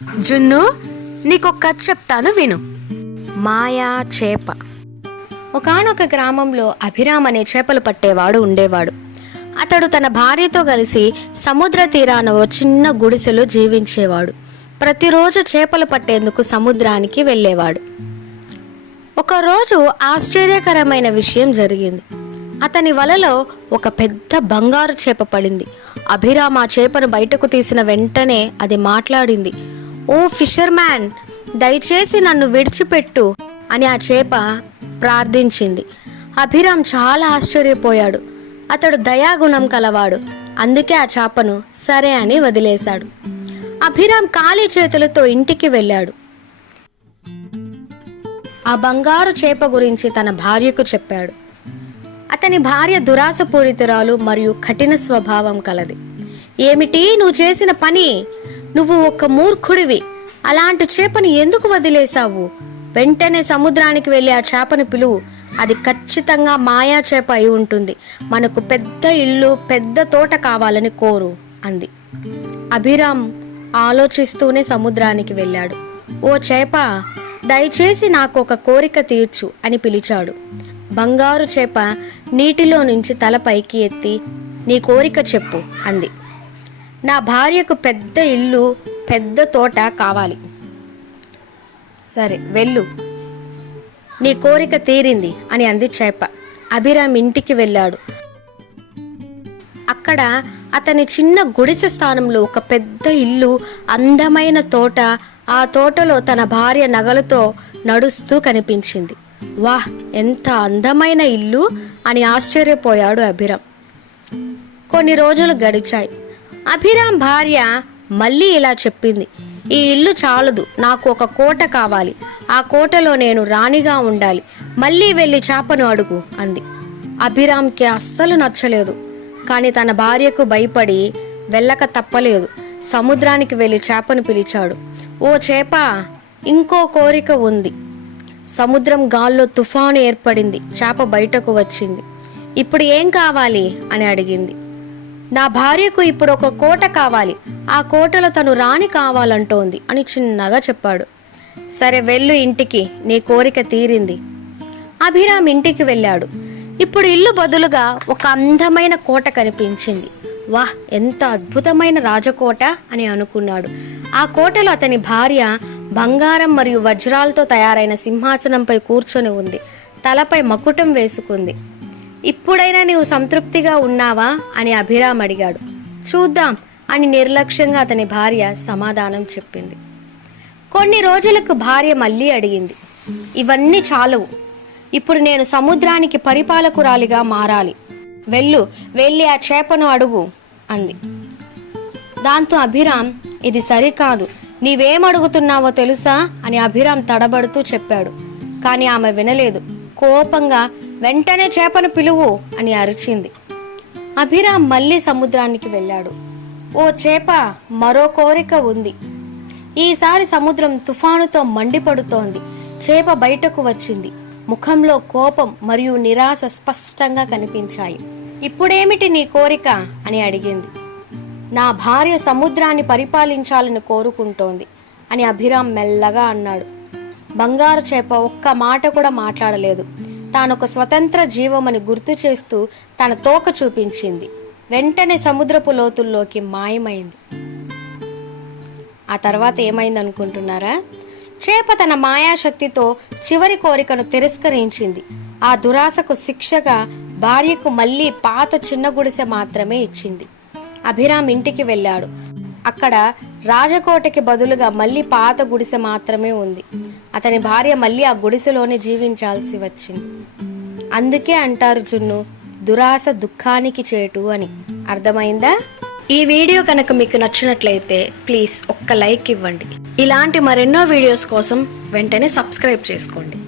జున్ను, నీకొక కథ చెప్తాను విను. మాయా చేప. ఒకానొక గ్రామంలో అభిరామ్ అనే చేపలు పట్టేవాడు ఉండేవాడు. అతడు తన భార్యతో కలిసి సముద్ర తీరాన ఓ చిన్న గుడిసెలో జీవించేవాడు. ప్రతిరోజు చేపలు పట్టేందుకు సముద్రానికి వెళ్ళేవాడు. ఒకరోజు ఆశ్చర్యకరమైన విషయం జరిగింది. అతని వలలో ఒక పెద్ద బంగారు చేప పడింది. అభిరామ్ ఆ చేపను బయటకు తీసిన వెంటనే అది మాట్లాడింది. ఓ ఫిషర్ మ్యాన్, దయచేసి నన్ను విడిచిపెట్టు అని ఆ చేప ప్రార్థించింది. అభిరామ్ చాలా ఆశ్చర్యపోయాడు. అతడు దయాగుణం కలవాడు. అందుకే ఆ చేపను సరే అని వదిలేశాడు. అభిరామ్ ఖాళీ చేతులతో ఇంటికి వెళ్ళాడు. ఆ బంగారు చేప గురించి తన భార్యకు చెప్పాడు. అతని భార్య దురాసపూరితురాలు మరియు కఠిన స్వభావం కలది. ఏమిటి నువ్వు చేసిన పని? నువ్వు ఒక మూర్ఖుడివి. అలాంటి చేపను ఎందుకు వదిలేశావు? వెంటనే సముద్రానికి వెళ్ళి ఆ చేపను పిలువు. అది ఖచ్చితంగా మాయా చేప అయి ఉంటుంది. మనకు పెద్ద ఇల్లు, పెద్ద తోట కావాలని కోరు అంది. అభిరామ్ ఆలోచిస్తూనే సముద్రానికి వెళ్ళాడు. ఓ చేప, దయచేసి నాకు ఒక కోరిక తీర్చు అని పిలిచాడు. బంగారు చేప నీటిలో నుంచి తల పైకి ఎత్తి నీ కోరిక చెప్పు అంది. నా భార్యకు పెద్ద ఇల్లు, పెద్ద తోట కావాలి. సరే వెళ్ళు, నీ కోరిక తీరింది అని అంది చేప. అభిరామ్ ఇంటికి వెళ్ళాడు. అక్కడ అతని చిన్న గుడిసె స్థానంలో ఒక పెద్ద ఇల్లు, అందమైన తోట, ఆ తోటలో తన భార్య నగలతో నడుస్తూ కనిపించింది. వాహ్, ఎంత అందమైన ఇల్లు అని ఆశ్చర్యపోయాడు అభిరామ్. కొన్ని రోజులు గడిచాయి. అభిరామ్ భార్య మళ్ళీ ఇలా చెప్పింది. ఈ ఇల్లు చాలదు, నాకు ఒక కోట కావాలి. ఆ కోటలో నేను రాణిగా ఉండాలి. మళ్ళీ వెళ్ళి చేపను అడుగు అంది. అభిరామ్కి అస్సలు నచ్చలేదు. కానీ తన భార్యకు భయపడి వెళ్ళక తప్పలేదు. సముద్రానికి వెళ్ళి చేపను పిలిచాడు. ఓ చేప, ఇంకో కోరిక ఉంది. సముద్రం గాల్లో తుఫాను ఏర్పడింది. చేప బయటకు వచ్చింది. ఇప్పుడు ఏం కావాలి అని అడిగింది. నా భార్యకు ఇప్పుడు ఒక కోట కావాలి. ఆ కోటలో తను రాణి కావాలంటోంది అని చిన్నగా చెప్పాడు. సరే వెళ్ళు ఇంటికి, నీ కోరిక తీరింది. అభిరామ్ ఇంటికి వెళ్ళాడు. ఇప్పుడు ఇల్లు బదులుగా ఒక అందమైన కోట కనిపించింది. వాహ్, ఎంత అద్భుతమైన రాజకోట అని అనుకున్నాడు. ఆ కోటలో అతని భార్య బంగారం మరియు వజ్రాలతో తయారైన సింహాసనంపై కూర్చొని ఉంది. తలపై మకుటం వేసుకుంది. ఇప్పుడైనా నీవు సంతృప్తిగా ఉన్నావా అని అభిరామ్ అడిగాడు. చూద్దాం అని నిర్లక్ష్యంగా అతని భార్య సమాధానం చెప్పింది. కొన్ని రోజులకు భార్య మళ్ళీ అడిగింది. ఇవన్నీ చాలవు. ఇప్పుడు నేను సముద్రానికి పరిపాలకురాలిగా మారాలి. వెళ్ళి ఆ చేపను అడుగు అంది. దాంతో అభిరామ్, ఇది సరికాదు, నీవేం అడుగుతున్నావో తెలుసా అని అభిరామ్ తడబడుతూ చెప్పాడు. కానీ ఆమె వినలేదు. కోపంగా వెంటనే చేపను పిలువు అని అరిచింది. అభిరామ్ మళ్ళీ సముద్రానికి వెళ్ళాడు. ఓ చేప, మరో కోరిక ఉంది. ఈసారి సముద్రం తుఫానుతో మండిపడుతోంది. చేప బయటకు వచ్చింది. ముఖంలో కోపం మరియు నిరాశ స్పష్టంగా కనిపించాయి. ఇప్పుడేమిటి నీ కోరిక అని అడిగింది. నా భార్య సముద్రాన్ని పరిపాలించాలని కోరుకుంటోంది అని అభిరామ్ మెల్లగా అన్నాడు. బంగారు చేప ఒక్క మాట కూడా మాట్లాడలేదు. తానొక స్వతంత్ర జీవమని గుర్తు చేస్తూ తన తోక చూపించింది. వెంటనే సముద్రపు లోతుల్లోకి మాయమైంది. ఆ తర్వాత ఏమైంది అనుకుంటున్నారా? చేప తన మాయాశక్తితో చివరి కోరికను తిరస్కరించింది. ఆ దురాశకు శిక్షగా భార్యకు మళ్ళీ పాత చిన్న గుడిసె మాత్రమే ఇచ్చింది. అభిరామ్ ఇంటికి వెళ్ళాడు. అక్కడ రాజకోటకి బదులుగా మళ్ళీ పాత గుడిసె మాత్రమే ఉంది. అతని భార్య మళ్ళీ ఆ గుడిసెలోనే జీవించాల్సి వచ్చింది. అందుకే అంటారు జున్ను, దురాశ దుఃఖానికి చేటు అని. అర్థమైందా? ఈ వీడియో కనుక మీకు నచ్చినట్లయితే ప్లీజ్ ఒక్క లైక్ ఇవ్వండి. ఇలాంటి మరెన్నో వీడియోస్ కోసం వెంటనే సబ్స్క్రైబ్ చేసుకోండి.